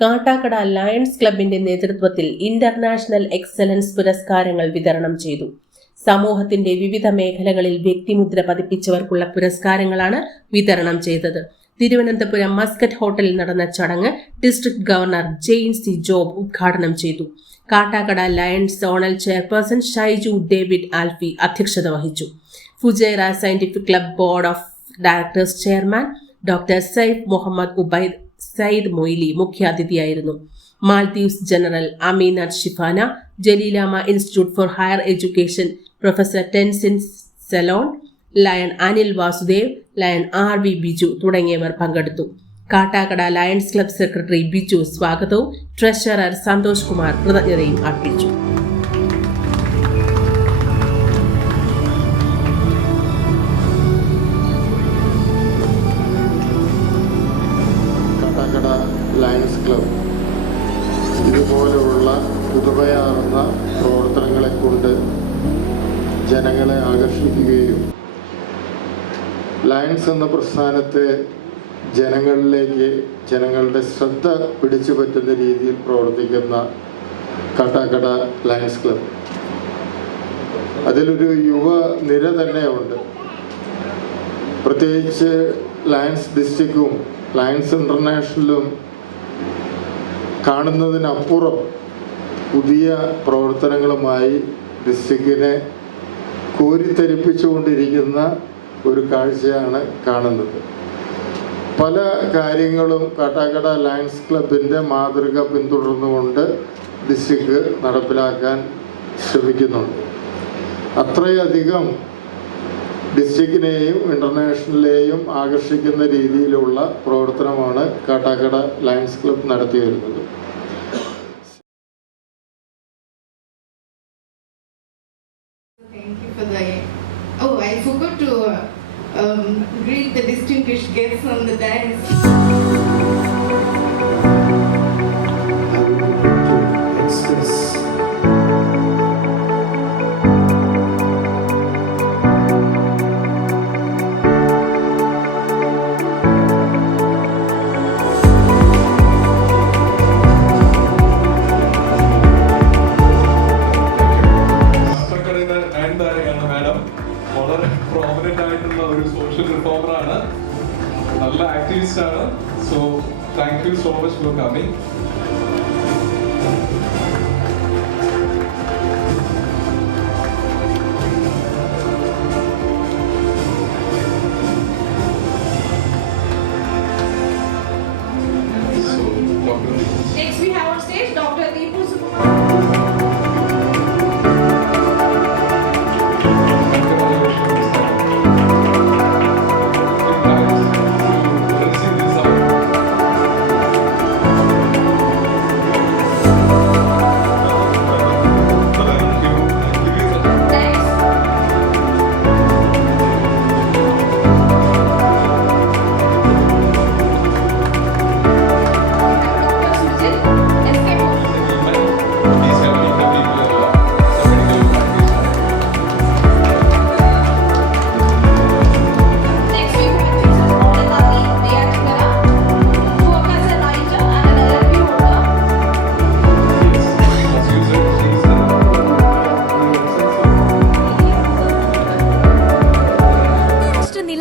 Kattakada lions ക്ലബിന്റെ നേതൃത്വത്തിൽ international excellence പുരസ്കാരങ്ങൾ വിതരണം ചെയ്തു. സമൂഹത്തിന്റെ വിവിധ മേഖലകളിൽ വ്യക്തിമുദ്ര പതിപ്പിച്ചവർക്കുള്ള പുരസ്കാരങ്ങളാണ് വിതരണം ചെയ്തത്. തിരുവനന്തപുരം മസ്കറ്റ് ഹോട്ടലിൽ നടന്ന ചടങ്ങ് district governor Jain C Job ഉദ്ഘാടനം ചെയ്തു. Kattakada lions zonal chairperson Shaiju David Alphy അധ്യക്ഷത വഹിച്ചു. Fujairah scientific club board of directors chairman doctor Saif Mohammed Ubaid Sayyid Moily മുഖ്യാതിഥിയായിരുന്നു. Maldives general Ameena Shifana ജലീലാമ institute for higher education professor Tenzin sell-on lion Anil Vasudev lion R V Biju തുടങ്ങിയവർ പങ്കെടുത്തു. Kattakada lions club secretary Biju സ്വാഗതവും treasurer Santhosh Kumar കൃതജ്ഞതയും അർപ്പിച്ചു. Lions club. ഇതുപോലെയുള്ള പുതുമയാർന്ന പ്രവർത്തനങ്ങളെ കൊണ്ട് ജനങ്ങളെ ആകർഷിക്കുകയും ലയൺസ് എന്ന പ്രസ്ഥാനത്തെ ജനങ്ങളിലേക്ക് ജനങ്ങളുടെ ശ്രദ്ധ പിടിച്ചു പറ്റുന്ന രീതിയിൽ പ്രവർത്തിക്കുന്ന കട്ടാക്കട ലയൺസ് ക്ലബ്. അതിലൊരു യുവ നിര തന്നെയുണ്ട്. പ്രത്യേകിച്ച് ലയൺസ് ഡിസ്ട്രിക്റ്റും ലയൺസ് ഇന്റർനാഷണലും കാണുന്നതിനപ്പുറം പുതിയ പ്രവർത്തനങ്ങളുമായി ഡിസ്ട്രിക്റ്റിനെ കോരിത്തരിപ്പിച്ചുകൊണ്ടിരിക്കുന്ന ഒരു കാഴ്ചയാണ് കാണുന്നത്. പല കാര്യങ്ങളും കാട്ടാക്കട ലയൺസ് ക്ലബിന്റെ മാതൃക പിന്തുടർന്നുകൊണ്ട് ഡിസ്ട്രിക്ട് നടപ്പിലാക്കാൻ ശ്രമിക്കുന്നുണ്ട്. അത്രയധികം ഡിസ്ട്രിക്റ്റിനെയും ഇന്റർനാഷണലിനെയും ആകർഷിക്കുന്ന രീതിയിലുള്ള പ്രവർത്തനമാണ് കാട്ടാക്കട ലയൺസ് ക്ലബ് നടത്തി വരുന്നത് um, greet the distinguished guests on the dais. Social reformer ആണ് നല്ല ആക്ടിവിസ്റ്റ് ആണ് so thank you so much for coming So, Dr. Next, we have on stage Dr. Deepu Subramanian.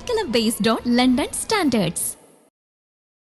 curriculum based on London standards.